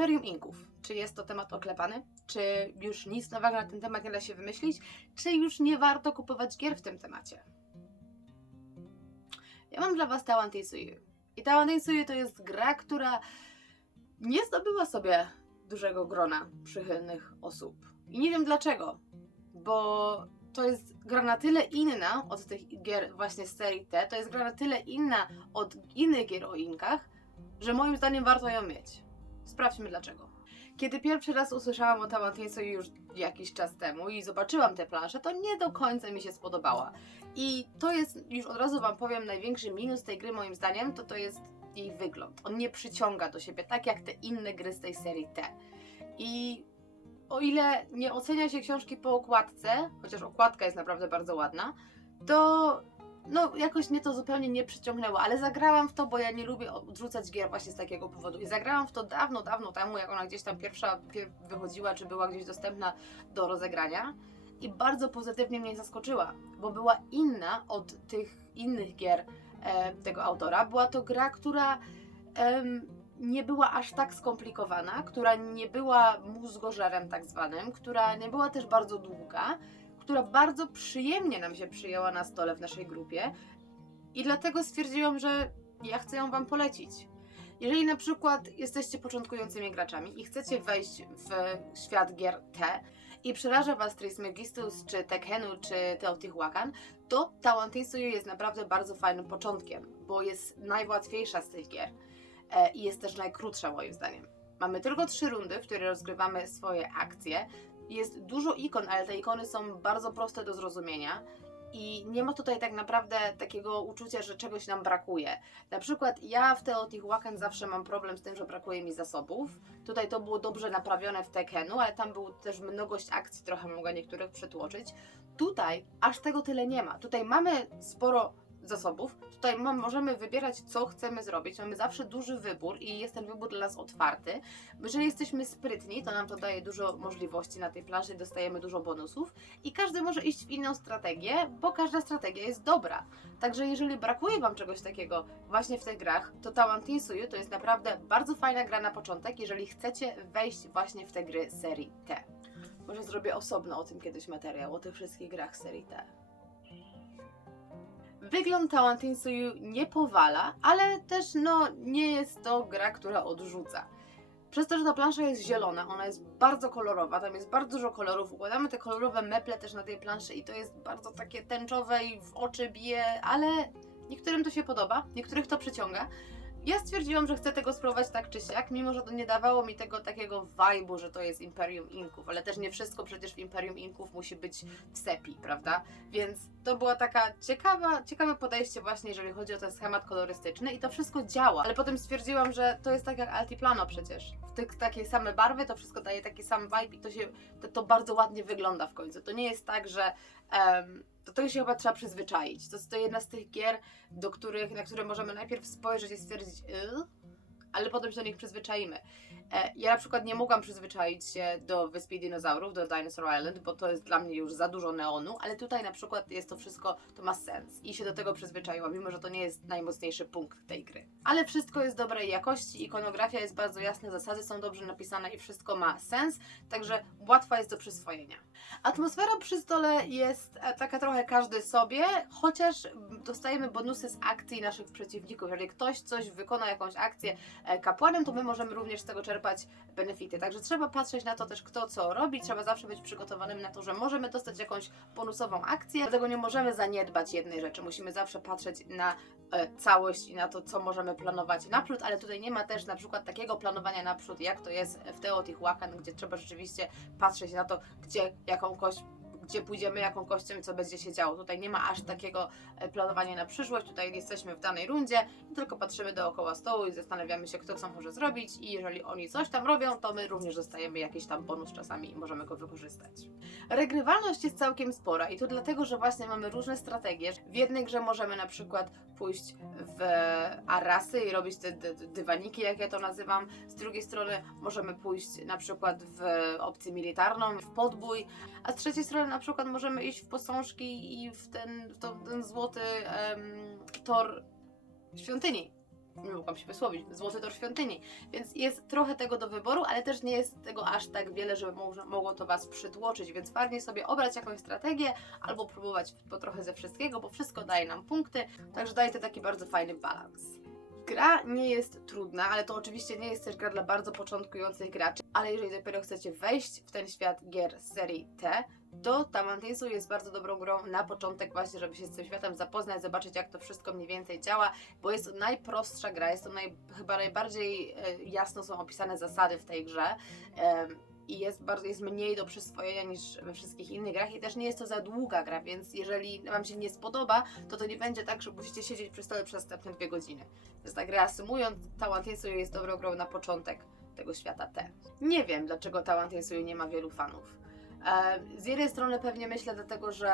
Imperium Inków. Czy jest to temat oklepany? Czy już nic nowego na ten temat nie da się wymyślić? Czy już nie warto kupować gier w tym temacie? Ja mam dla Was Talent Isuyu. I Talent Isuyu to jest gra, która nie zdobyła sobie dużego grona przychylnych osób. I nie wiem dlaczego, bo to jest gra na tyle inna od tych gier właśnie z serii T, to jest gra na tyle inna od innych gier o Inkach, że moim zdaniem warto ją mieć. Sprawdźmy dlaczego. Kiedy pierwszy raz usłyszałam o Tawantinsu już jakiś czas temu i zobaczyłam tę planszę, to nie do końca mi się spodobała. I to jest, już od razu Wam powiem, największy minus tej gry moim zdaniem, to to jest jej wygląd. On nie przyciąga do siebie, tak jak te inne gry z tej serii T. I o ile nie ocenia się książki po okładce, chociaż okładka jest naprawdę bardzo ładna, to no jakoś mnie to zupełnie nie przyciągnęło, ale zagrałam w to, bo ja nie lubię odrzucać gier właśnie z takiego powodu. I zagrałam w to dawno, dawno temu, jak ona gdzieś tam pierwsza pier wychodziła, czy była gdzieś dostępna do rozegrania. I bardzo pozytywnie mnie zaskoczyła, bo była inna od tych innych gier e, tego autora. Była to gra, która em, nie była aż tak skomplikowana, która nie była mózgożerem tak zwanym, która nie była też bardzo długa, która bardzo przyjemnie nam się przyjęła na stole w naszej grupie i dlatego stwierdziłam, że ja chcę ją Wam polecić. Jeżeli na przykład jesteście początkującymi graczami i chcecie wejść w świat gier T i przeraża Was Trismegistus, czy Tekkenu, czy Teotihuacan, to Tawantinsuyu jest naprawdę bardzo fajnym początkiem, bo jest najłatwiejsza z tych gier e, i jest też najkrótsza moim zdaniem. Mamy tylko trzy rundy, w których rozgrywamy swoje akcje. Jest dużo ikon, ale te ikony są bardzo proste do zrozumienia i nie ma tutaj tak naprawdę takiego uczucia, że czegoś nam brakuje. Na przykład ja w Teotihuacan zawsze mam problem z tym, że brakuje mi zasobów. Tutaj to było dobrze naprawione w Tekkenu, ale tam był też mnogość akcji, trochę mogła niektórych przytłoczyć. Tutaj aż tego tyle nie ma. Tutaj mamy sporo zasobów. Tutaj możemy wybierać, co chcemy zrobić. Mamy zawsze duży wybór i jest ten wybór dla nas otwarty. Jeżeli jesteśmy sprytni, to nam to daje dużo możliwości na tej planszy, dostajemy dużo bonusów i każdy może iść w inną strategię, bo każda strategia jest dobra. Także jeżeli brakuje Wam czegoś takiego właśnie w tych grach, to Tawantinsuyu to jest naprawdę bardzo fajna gra na początek, jeżeli chcecie wejść właśnie w te gry serii T. Może zrobię osobno o tym kiedyś materiał, o tych wszystkich grach serii T. Wygląd Tawantinsuyu nie powala, ale też no nie jest to gra, która odrzuca. Przez to, że ta plansza jest zielona, ona jest bardzo kolorowa, tam jest bardzo dużo kolorów, układamy te kolorowe meple też na tej planszy i to jest bardzo takie tęczowe i w oczy bije, ale niektórym to się podoba, niektórych to przyciąga. Ja stwierdziłam, że chcę tego spróbować tak czy siak, mimo że to nie dawało mi tego takiego vibe'u, że to jest Imperium Inków, ale też nie wszystko przecież w Imperium Inków musi być w sepi, prawda? Więc to była taka ciekawa, ciekawe podejście właśnie, jeżeli chodzi o ten schemat kolorystyczny i to wszystko działa, ale potem stwierdziłam, że to jest tak jak Altiplano przecież. W tych takie same barwy, to wszystko daje taki sam vibe i to się, to, to bardzo ładnie wygląda w końcu. To nie jest tak, że em, do tego się chyba trzeba przyzwyczaić. To jest to jedna z tych gier, do których, na które możemy najpierw spojrzeć i stwierdzić, yy, ale potem się do nich przyzwyczaimy. E, ja na przykład nie mogłam przyzwyczaić się do Wyspy Dinozaurów, do Dinosaur Island, bo to jest dla mnie już za dużo neonu, ale tutaj na przykład jest to wszystko, to ma sens i się do tego przyzwyczaiłam, mimo że to nie jest najmocniejszy punkt tej gry. Ale wszystko jest dobrej jakości, ikonografia jest bardzo jasna, zasady są dobrze napisane i wszystko ma sens, także łatwa jest do przyswojenia. Atmosfera przy stole jest e, taka trochę każdy sobie, chociaż dostajemy bonusy z akcji naszych przeciwników. Jeżeli ktoś coś wykona, jakąś akcję e, kapłanem, to my możemy również z tego czerpać benefity. Także trzeba patrzeć na to też, kto co robi. Trzeba zawsze być przygotowanym na to, że możemy dostać jakąś bonusową akcję. Dlatego nie możemy zaniedbać jednej rzeczy. Musimy zawsze patrzeć na e, całość i na to, co możemy planować naprzód, ale tutaj nie ma też na przykład takiego planowania naprzód, jak to jest w Teotihuacan, gdzie trzeba rzeczywiście patrzeć na to, gdzie, jaką kość gdzie pójdziemy, jaką kością i co będzie się działo. Tutaj nie ma aż takiego e, planowania na przyszłość, tutaj jesteśmy w danej rundzie i tylko patrzymy dookoła stołu i zastanawiamy się, kto co może zrobić i jeżeli oni coś tam robią, to my również dostajemy jakiś tam bonus czasami i możemy go wykorzystać. Regrywalność jest całkiem spora i to dlatego, że właśnie mamy różne strategie. W jednej grze możemy na przykład pójść w arasy i robić te dy- dy- dywaniki, jak ja to nazywam. Z drugiej strony możemy pójść na przykład w opcję militarną, w podbój, a z trzeciej strony na przykład możemy iść w posążki i w ten, w to, ten złoty tor świątyni. nie mogłam się wysłowić, Złoty Tor Świątyni, więc jest trochę tego do wyboru, ale też nie jest tego aż tak wiele, żeby może, mogło to Was przytłoczyć, więc fajnie sobie obrać jakąś strategię albo próbować po trochę ze wszystkiego, bo wszystko daje nam punkty, także daje to taki bardzo fajny balans. Gra nie jest trudna, ale to oczywiście nie jest też gra dla bardzo początkujących graczy, ale jeżeli dopiero chcecie wejść w ten świat gier z serii T, to Tamantinsu jest bardzo dobrą grą na początek właśnie, żeby się z tym światem zapoznać, zobaczyć jak to wszystko mniej więcej działa, bo jest to najprostsza gra, jest to naj, chyba najbardziej e, jasno są opisane zasady w tej grze. i jest, bardzo, jest mniej do przyswojenia niż we wszystkich innych grach i też nie jest to za długa gra, więc jeżeli Wam się nie spodoba, to to nie będzie tak, że musicie siedzieć przy stole przez następne dwie godziny. Więc tak reasumując, Talent Jesuju jest dobrą grą na początek tego świata T. Nie wiem, dlaczego Talent Jesuju nie ma wielu fanów. Z jednej strony pewnie myślę dlatego, że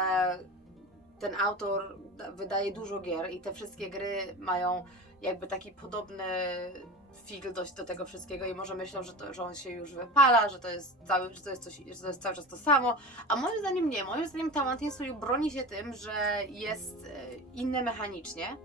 ten autor da- wydaje dużo gier i te wszystkie gry mają jakby taki podobny feel do, do tego wszystkiego i może myślą, że, to, że on się już wypala, że to jest cały, że to jest, coś, że to jest cały czas to samo, a moim zdaniem nie. Moim zdaniem Talent Jesuju broni się tym, że jest e, inny mechanicznie,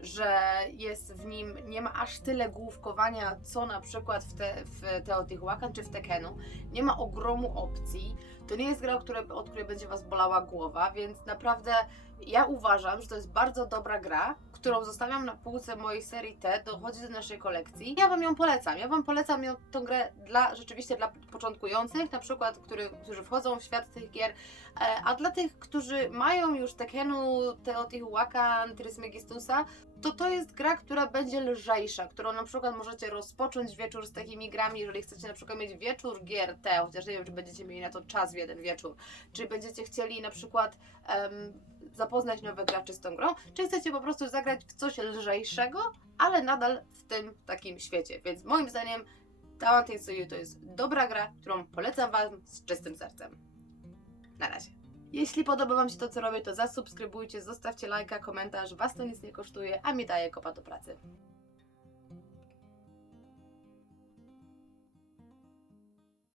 że jest w nim, nie ma aż tyle główkowania, co na przykład w, te, w Teotihuacan czy w Tekenu. Nie ma ogromu opcji. To nie jest gra, o której, od której będzie Was bolała głowa, więc naprawdę ja uważam, że to jest bardzo dobra gra, którą zostawiam na półce mojej serii T, dochodzi do naszej kolekcji. Ja Wam ją polecam. Ja Wam polecam tą grę dla, rzeczywiście dla początkujących, na przykład, który, którzy wchodzą w świat tych gier, e, a dla tych, którzy mają już Tekenu, Teotihuacan, Trismegistusa, to to jest gra, która będzie lżejsza, którą na przykład możecie rozpocząć wieczór z takimi grami, jeżeli chcecie na przykład mieć wieczór gier T, chociaż nie wiem, czy będziecie mieli na to czas w jeden wieczór, czy będziecie chcieli na przykład em, zapoznać nowych graczy z tą grą, czy chcecie po prostu zagrać w coś lżejszego, ale nadal w tym takim świecie. Więc moim zdaniem Talent Jesuju to jest dobra gra, którą polecam Wam z czystym sercem. Na razie. Jeśli podoba Wam się to, co robię, to zasubskrybujcie, zostawcie lajka, komentarz. Was to nic nie kosztuje, a mi daje kopa do pracy.